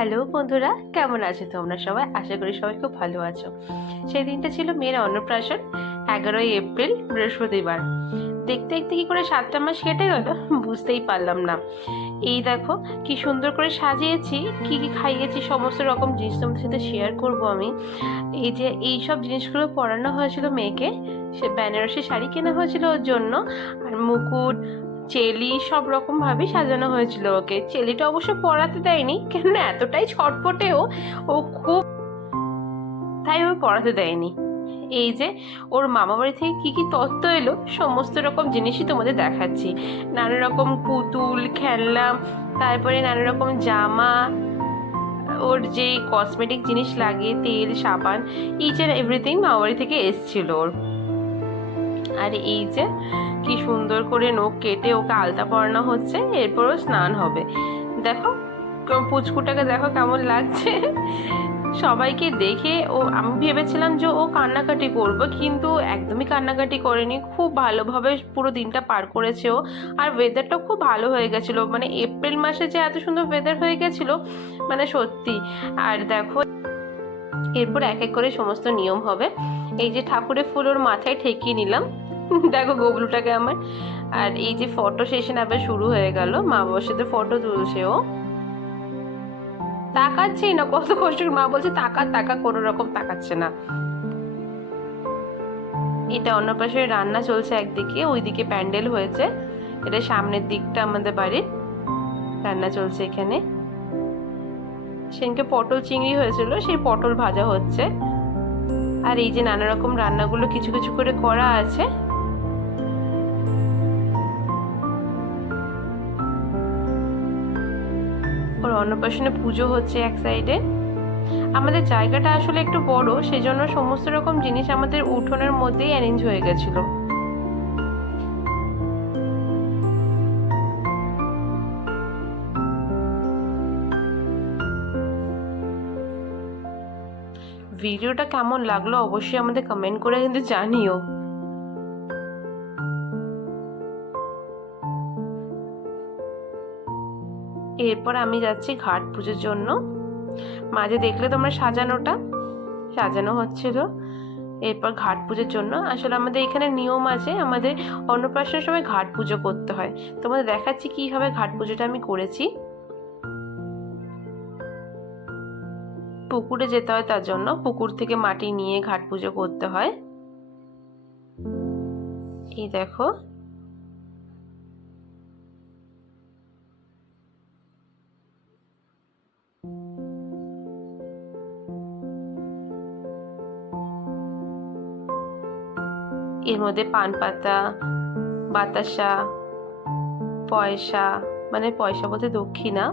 Hello বন্ধুরা, কেমন আছো তোমরা সবাই? আশা করি সবাই খুব ভালো আছো। সেই দিনটা ছিল মেয়ের অন্নপ্রাশন, 11ই এপ্রিল, বৃহস্পতিবার। দেখতে দেখতে কি করে 7টা মাস কেটে গেল বুঝতেই পারলাম না। এই দেখো কি সুন্দর করে সাজিয়েছি, কি কি খাইয়েছি, সমস্ত রকম জিনিস তোমাদের সাথে শেয়ার করব আমি। এই যে এই সব জিনিসগুলো পরানো হয়েছিল মেয়েকে, সে বেনারসি শাড়ি কেনা হয়েছিল ওর জন্য, আর মুকুট, চেলি সব রকম ভাবে সাজানো হয়েছিল ওকে। চেলিটা অবশ্য পরাতে দেয়নি, কেননা এতটাই ছটফটে ও খুব, তাই ও পরাতে দেয়নি। এই যে ওর মামা বাড়ি থেকে কি কি তত্ত্ব এলো, সমস্ত রকম জিনিসই তোমাদের দেখাচ্ছি। নানা রকম পুতুল, খেলনা, তারপরে নানা রকম জামা, ওর যে কসমেটিক জিনিস লাগে, তেল, সাবান, ইচ অ্যান্ড এভরিথিং মামা বাড়ি থেকে এসছিল ওর। আর এই যে কি সুন্দর করে নখ কেটে ওকে আলতা পরানো হচ্ছে, এরপরও স্নান হবে। দেখো পুচকুটাকে দেখো কেমন লাগছে। সবাইকে দেখে আমি ভেবেছিলাম যে ও কান্নাকাটি করবে, কিন্তু একদমই কান্নাকাটি করেনি, খুব ভালোভাবে পুরো দিনটা পার করেছে ও। আর ওয়েদারটা খুব ভালো হয়ে গেছিলো, মানে এপ্রিল মাসে যে এত সুন্দর ওয়েদার হয়ে গেছিলো, মানে সত্যি। আর দেখো এরপর এক এক করে সমস্ত নিয়ম হবে। এই যে ঠাকুরের ফুল ওর মাথায় ঠেকিয়ে নিলাম, দেখো গোবলুটাকে আমার। আর এই যে ফটো সেশন আবার শুরু হয়ে গেল, মা বাবার সাথে ফটো তুলছে ও। তাকাচ্ছেই না, কত কষ্ট, মা বলছে তাকা তাকা, কোনো রকম তাকাচ্ছে না। এটা অন্নপ্রাশনের রান্না চলছে একদিকে, ওইদিকে প্যান্ডেল হয়েছে, এটা সামনের দিকটা আমাদের বাড়ির, রান্না চলছে এখানে। সেদিনকে পটল চিংড়ি হয়েছিল, সেই পটল ভাজা হচ্ছে। আর এই যে নানা রকম রান্নাগুলো কিছু কিছু করে করা আছে। ওর অন্নপ্রাশনে পুজো হচ্ছে এক সাইডে। আমাদের জায়গাটা আসলে একটু বড়, সেজন্য সমস্ত রকম জিনিস আমাদের উঠোনের মধ্যেই অ্যারেঞ্জ হয়ে গেছিল। ভিডিওটা কেমন লাগলো অবশ্যই আমাদের কমেন্ট করে কিন্তু জানিও। এরপর আমি যাচ্ছি ঘাট পুজোর জন্য। মাঝে দেখলে তোমরা সাজানো হচ্ছিল। এরপর ঘাট পুজোর জন্য আসলে আমাদের এখানে নিয়ম আছে, আমাদের অন্নপ্রাশনের সময় ঘাট পুজো করতে হয়। তোমাদের দেখাচ্ছি কিভাবে ঘাট পুজোটা আমি করেছি। পুকুরে যেতে হয়, তার জন্য পুকুর থেকে মাটি নিয়ে ঘাট পুজো করতে হয়। এই দেখো এর মধ্যে পান পাতা, বাতাসা, পয়সা, মানে পয়সা বলতে দক্ষিণা,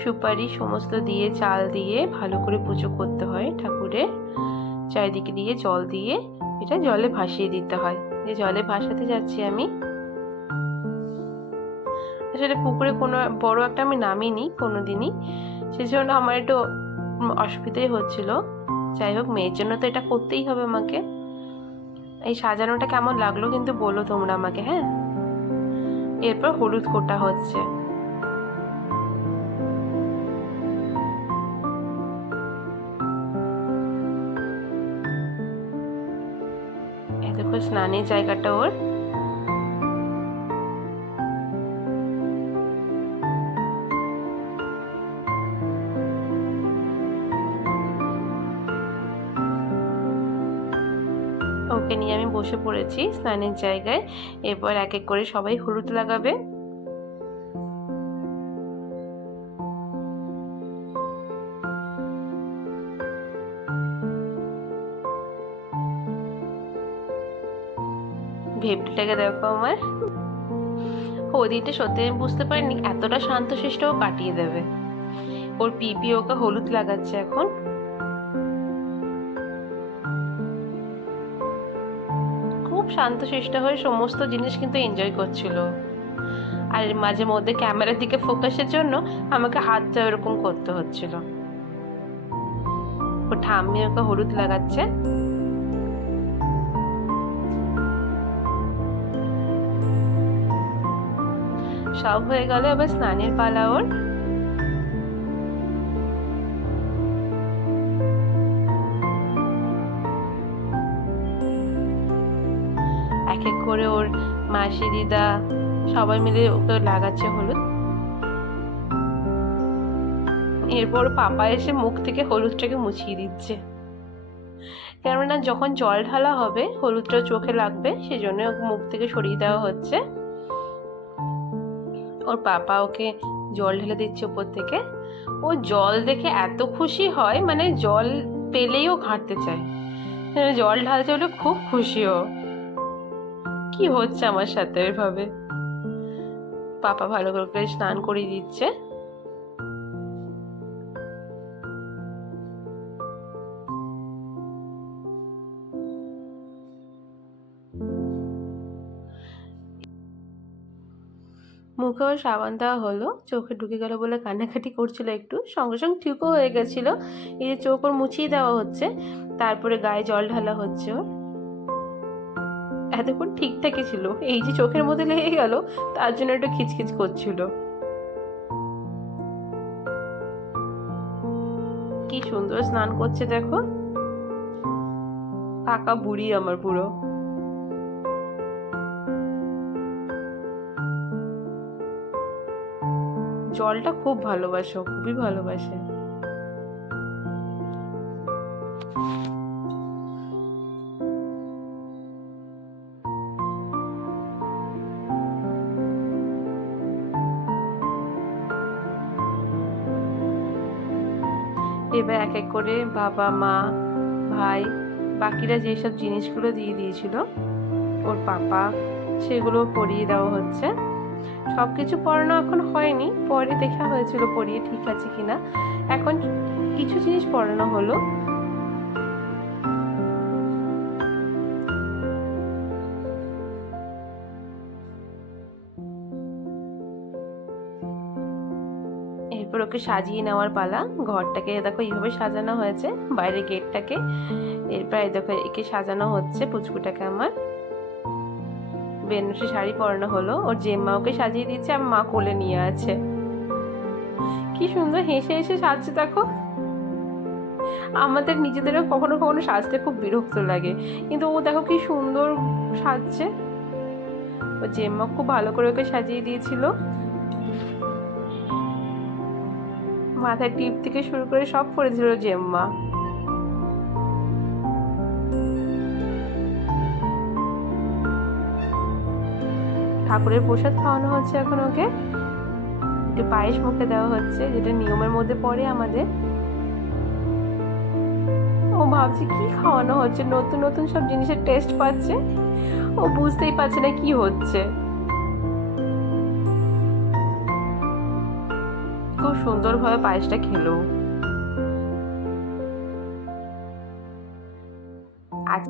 সুপারি সমস্ত দিয়ে, চাল দিয়ে ভালো করে পুজো করতে হয় ঠাকুরের। চারিদিকে দিয়ে জল দিয়ে এটা জলে ভাসিয়ে দিতে হয়। যে জলে ভাসাতে যাচ্ছি আমি। আসলে পুকুরে কোনো বড় একটা আমি নামিনি কোনোদিনই, সেজন্য আমার একটু অসুবিধাই হচ্ছিল। যাই হোক, মেয়ের জন্য তো এটা করতেই হবে আমাকে। এই সাজানোটা কেমন লাগলো কিন্তু বলো তোমরা আমাকে, হ্যাঁ। এরপর হলুদ কোটা হচ্ছে। এই দেখো স্নানের জায়গাটা ওর। ওকে নিয়ে আমি বসে পড়েছি স্নানের জায়গায়। এরপর এক এক করে সবাই হলুদ লাগাবে। ভেবটিটাকে দেখো আমার। ওই দিনটা সত্যি আমি বুঝতে পারিনি এতটা শান্তশিষ্ট ও কাটিয়ে দেবে। ওর পিপি ওকে হলুদ লাগাচ্ছে এখন। খুব শান্তশিষ্ট হয়ে সমস্ত জিনিস কিন্তু এনজয় করছিল। আর মাঝে মধ্যে ক্যামেরার দিকে ফোকাসের জন্য আমাকে হাতটা এরকম করতে হচ্ছিল। ও ঠাম্মি ওকে হলুদ লাগাচ্ছে। সব হয়ে গেল, এবার স্নানের পালা ওর। করে ওর মাসি দিদা সবাই মিলে ওকে লাগাচ্ছে হলুদ। এরপর পাপা এসে মুখ থেকে হলুদটাকে মুছিয়ে দিচ্ছে, কেননা যখন জল ঢালা হবে হলুদটা চোখে লাগবে, সেজন্য ওকে মুখ থেকে সরিয়ে দেওয়া হচ্ছে। ওর পাপা ওকে জল ঢেলে দিচ্ছে উপর থেকে। ও জল দেখে এত খুশি হয়, মানে জল পেলেই ও ঘাঁটতে চায়, জল ঢালতে হলে খুব খুশি। ও কি হচ্ছে আমার সাথে এভাবে। পাপা ভালো করে স্নান করিয়ে দিচ্ছে। মুখে ওর সাবান দেওয়া হলো, চোখে ঢুকে গেল বলে কান্নাকাটি করছিল একটু, সঙ্গে সঙ্গে ঠিকও হয়ে গেছিল। এই যে চোখ ওর মুছিয়ে দেওয়া হচ্ছে, তারপরে গায়ে জল ঢালা হচ্ছে। ওর এতক্ষণ ঠিকঠাকই ছিল, এই যে চোখের মধ্যে লেগে গেল তার জন্য একটু খিচখিচ করছিল। কি সুন্দর স্নান করছে দেখো, পাকা বুড়ি আমার পুরো। জলটা খুব ভালোবাসে, খুবই ভালোবাসে। এবার এক এক করে বাবা মা ভাই বাকিরা যেসব জিনিসগুলো দিয়ে দিয়েছিল ওর পাপা, সেগুলো পরিয়ে দেওয়া হচ্ছে। সব কিছু পরানো এখন হয়নি, পরে দেখা হয়েছিল পরিয়ে ঠিক আছে কিনা। এখন কিছু জিনিস পরানো হলো। এরপর ওকে সাজিয়ে নেওয়ার পালা। ঘরটাকে দেখো এইভাবে সাজানো হয়েছে, বাইরের গেটটাকে। এরপর দেখো একে সাজানো হচ্ছে পুচকুটাকে আমার। বেনারসি শাড়ি পরানো হলো, ওর জেম্মা ওকে সাজিয়ে দিচ্ছে, আর মা কোলে নিয়ে আছে। কি সুন্দর হেসে হেসে সাজছে দেখো। আমাদের নিজেদেরও কখনো কখনো সাজতে খুব বিরক্ত লাগে, কিন্তু ও দেখো কি সুন্দর সাজছে। ও জেম্মা খুব ভালো করে ওকে সাজিয়ে দিয়েছিল। মাথায় টিপ থেকে শুরু করে সব করেছিল জেম্মা। ঠাকুরের প্রসাদ খাওয়ানো হচ্ছে এখন ওকে। একটু পায়েস মুখে দেওয়া হচ্ছে, যেটা নিয়মের মধ্যে পড়ে আমাদের। ও ভাবছে কি খাওয়ানো হচ্ছে, নতুন নতুন সব জিনিসের টেস্ট পাচ্ছে, ও বুঝতেই পারছে না কি হচ্ছে। খুব সুন্দরভাবে পায়েসটা খেলো। আজ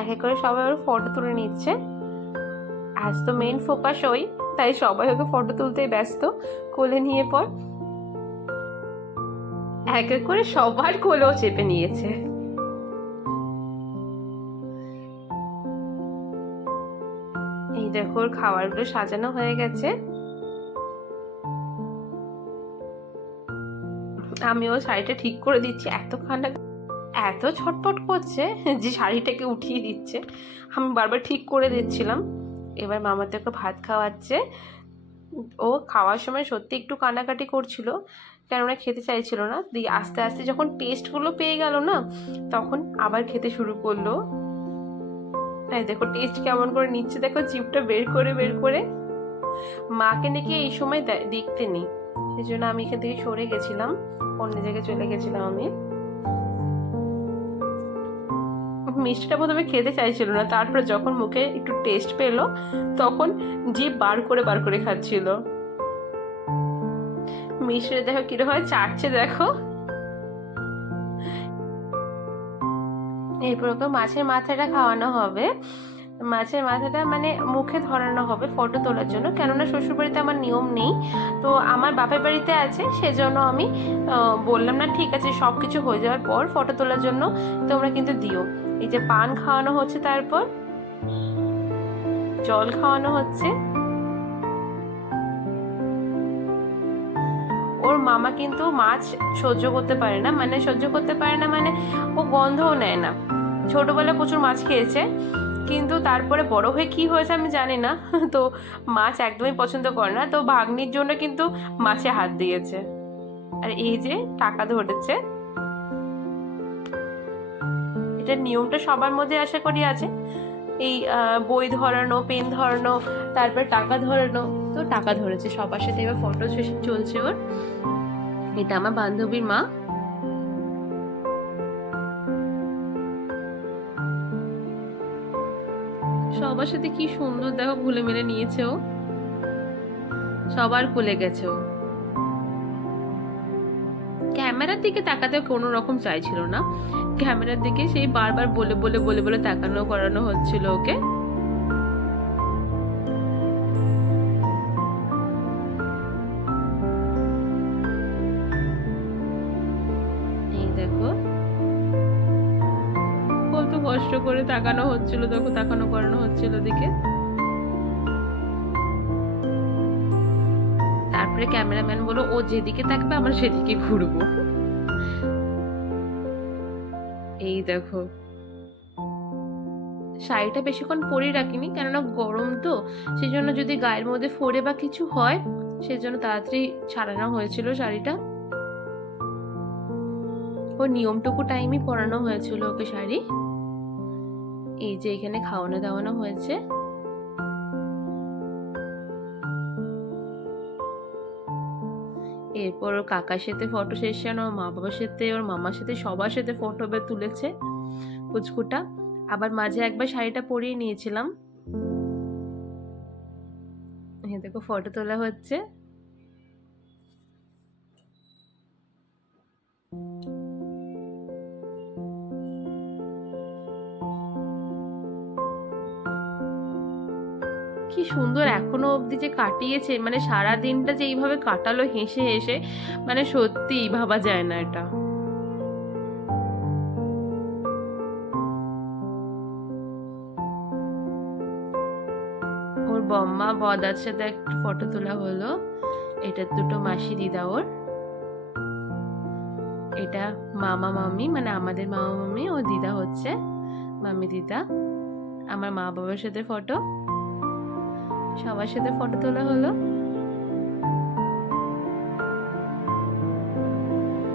এক এক করে সবাই ওর ফটো তুলে নিচ্ছে। আজ তো মেন ফোকাস ওই, তাই সবাই ওকে ফটো তুলতেই ব্যস্ত। কোলে নিয়ে পর এক এক করে সবার কোলেও চেপে নিয়েছে। এই দেখো ওর খাবারগুলো সাজানো হয়ে গেছে। আমি ও শাড়িটা ঠিক করে দিচ্ছি, এত ছটপট করছে যে শাড়িটাকে উঠিয়ে দিচ্ছে। আমি বারবার ঠিক করে দিচ্ছিলাম। এবার মামাতে ওকে ভাত খাওয়াচ্ছে। ও খাওয়ার সময় সত্যি একটু কান্নাকাটি করছিল, কেননা খেতে চাইছিল না। দিয়ে আস্তে আস্তে যখন টেস্টগুলো পেয়ে গেল না, তখন আবার খেতে শুরু করলো। তাই দেখো টেস্ট কেমন করে নিচ্ছে, দেখো জিভটা বের করে। মাকে নাকি এই সময় দেখতে নেই, সেই জন্য আমি এখান থেকে সরে গেছিলাম, অন্য জায়গায় চলে গেছিলাম আমি। মিষ্টিটা প্রথমে খেতে চাইছিল না, তারপর যখন মুখে একটু টেস্ট পেলো তখন জিভ বার করে খাচ্ছিল। মিষ্টিটা দেখো কিরকম হয় চাটছে দেখো। এরপর ওকে মাছের মাথাটা খাওয়ানো হবে। মাছের মাথাটা মানে মুখে ধরানো হবে ফটো তোলার জন্য, কেননা শ্বশুরবাড়িতে আমার নিয়ম নেই, তো আমার বাপের বাড়িতে আছে, সেজন্য আমি বললাম না ঠিক আছে সব কিছু হয়ে যাওয়ার পর ফটো তোলার জন্য তোমরা কিন্তু দিও। এই যে পান খাওয়ানো হচ্ছে, তারপর জল খাওয়ানো হচ্ছে। ওর মামা কিন্তু মাছ সহ্য করতে পারে না, মানে ও গন্ধও নেয় না। ছোটবেলায় প্রচুর মাছ খেয়েছে, কিন্তু তারপরে বড় হয়ে কি হয়েছে আমি জানি না। তো মাছ একদমই পছন্দ করে না, তো ভাগ্নির জন্য কিন্তু মাছে হাত দিয়েছে। আর এই যে টাকা ধরেছে, এটার নিয়মটা সবার মধ্যে আশা করি আছে, এই বই ধরানো, পেন ধরানো, তারপর টাকা ধরানো। তো টাকা ধরেছে সবার সাথে, এবার ফটো সেশন চলছে ওর। এটা আমার বান্ধবীর মা। সবার সাথে কি সুন্দর দেখো খুলে মেলে নিয়েছে ও, সবার খুলে গেছে ও। ক্যামেরার দিকে তাকাতে কোনো রকম চাইছিল না, ক্যামেরার দিকে সেই বারবার বলে বলে বলে বলে তাকানো করানো হচ্ছিল ওকে। এই দেখো কত কষ্ট করে তাকানো হচ্ছিল, দেখো তাকানো করানো হচ্ছিল দিকে। তারপরে ক্যামেরাম্যান বলল ও যেদিকে তাকবে আমরা সেদিকে ঘুরবো। এই দেখো শাড়িটা বেশিক্ষণ পরে রাখিনি, কেননা গরম তো, সেই জন্য যদি গায়ের মধ্যে ফোড়ে বা কিছু হয় সেজন্য তাড়াতাড়ি ছাড়ানো হয়েছিল শাড়িটা। ও নিয়মটুকু টাইমই পরানো হয়েছিল ওকে শাড়ি। এই যে এখানে খাওয়ানো দাওয়ানো হয়েছে। এরপর ওর কাকার সাথে ফটো সেশন, ওর মা বাবার সাথে, ওর মামার সাথে, সবার সাথে ফটো তুলেছে পুচকুটা। আবার মাঝে একবার শাড়িটা পরিয়ে নিয়েছিলাম। দেখো ফটো তোলা হচ্ছে। কি সুন্দর এখনো অবধি যে কাটিয়েছে, মানে সারা দিনটা যে এইভাবে কাটালো হেসে হেসে, মানে সত্যি ভাবা যায় না এটা। ওর বম্মা বদার সাথে একটা ফটো তোলা হলো। এটা দুটো মাসি দিদা ওর। এটা মামা মামি, মানে আমাদের মামা মামি, ও দিদা হচ্ছে মামি দিদা। আমার মা বাবার সাথে ফটো, সবার সাথে ফটো তোলা হলো।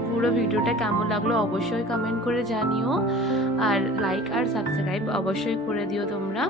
পুরো ভিডিওটা কেমন লাগলো অবশ্যই কমেন্ট করে জানিও, আর লাইক আর সাবস্ক্রাইব অবশ্যই করে দিও তোমরা।